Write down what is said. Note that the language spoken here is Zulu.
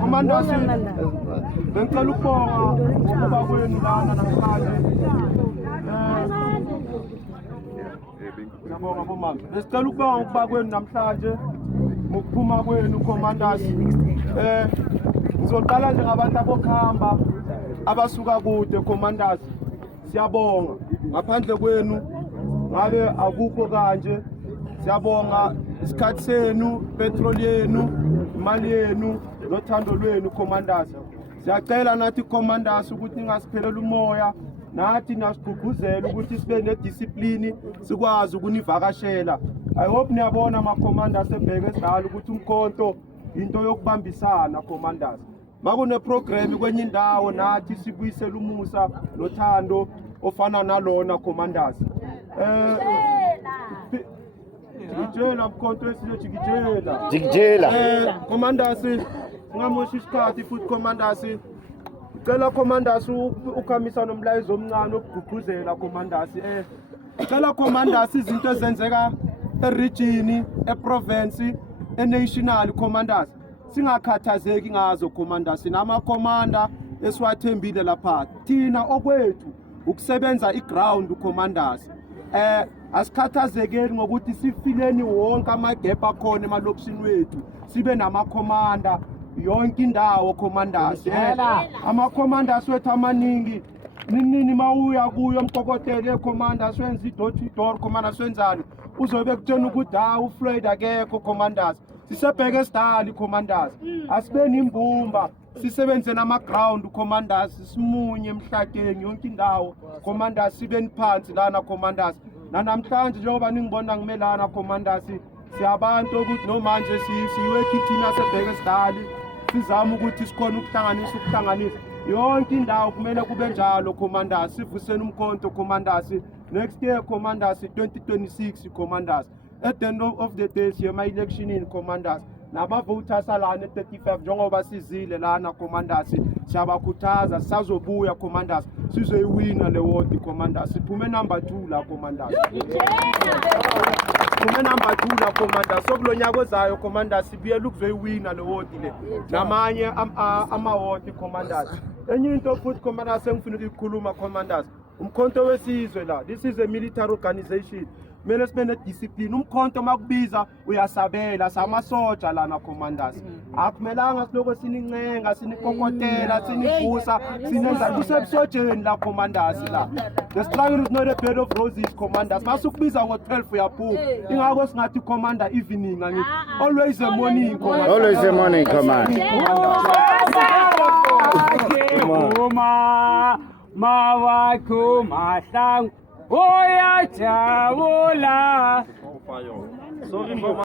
Komandasi, bengicela ukubonga ukuba kwenu lana namhlanje. Ngiyabonga bomama. Besicela ukubonga ukuba kwenu namhlanje ngokuphuma kwenu Komandasi. Ngizoqala njengabantu abokuhamba abasuka kude Komandasi. Siyabonga. Ngaphandle kwenu ngabe akukho kanje. Siyabonga isikhathi senu, petrol yenu, imali yenu nothando lwenu Komandasi. Siyacela nathi Komandasi ukuthi ningasipheleli umoya, nathi nasigqugquzela ukuthi sibe nediscipline sikwazi ukunivakashela. I hope niyabona amaKomandasi ebheke esidala ukuthi umkhonto into yokubambisana Komandasi. Makune program kwenye indawo nathi sibuyisela umusa nothando ofana nalona Komandasi. Jikijela mkhonto esile jikijela. Komandasi ngamoshi isikhathi futhi Komandasi. Cela Komandasi ukhamisa nomlayezo omncane okugqugquzela Komandasi. Cela Komandasi izinto ezenzeka e-region, e-province, e-national Komandasi. Singakhathazeki ngazo Komandasi. Namakomanda esiwathembile lapha. Thina okwethu ukusebenza iground Komandasi. Asikhathazekeli ngokuthi sifileni wonke amagap akhona emalokishini wethu. Sibe namakomanda yonke indawo Komandasi. Amakomandasi wethu amaningi. Nini mawuya kuyo mqokotele Komandasi wenza door to door Komandasi wenzani? Uzobe kutshena ukuthi uFloyd akekho Komandasi. Sisebheke esidala Komandasi. Asibeni imbumba. Sisebenze nama-ground Komandasi. Simunye emhlakeni yonke indawo Komandasi. Sibeni phansi lana Komandasi. Namhlanje njengoba ningibona ngimelana Komandasi. Siyabantu ukuthi nomanje siyiwekhe i-team yasebheke esidala. Sizama ukuthi sikhona ukuhlanganisa. Yonke indawo kumele kube njalo Komandasi. Sivuseni umkhonto Komandasi. Next year Komandasi 2026 Komandasi. At the end of the day siye ma-election in Komandasi. Nabavoters alana 35 njengoba sizile lana Komandasi. Siyabakhuthaza sazobuya Komandasi. Sizoyiwina le ward Komandasi. Siphume number 2 la Komandasi. Siphume number 2 la Komandasi. Sokulonyaka ozayo Komandasi sibuyela ukuzoyiwina le ward le. Namanye ama-ward Komandasi. Enye into futhi Komandasi engifuna ukuyikhuluma Komandasi. Umkhonto wesizwe la. This is a military organization. Kumele sibe nediscipline. Umkhonto makubiza uyasabela samasoja lana Komandasi. Akumelanga siloko sinincenga, sinikokotela, sinivusa, sinenza kusebusojeni la Komandasi la. The struggle is not a bed of roses Komandasi. Masukubiza ngo-12 uyaphuma. Ingakho singathi Commander evening angithi. Always a morning Commander. Always a morning Commander. Mawakho mahlangu oyajabula. Sorry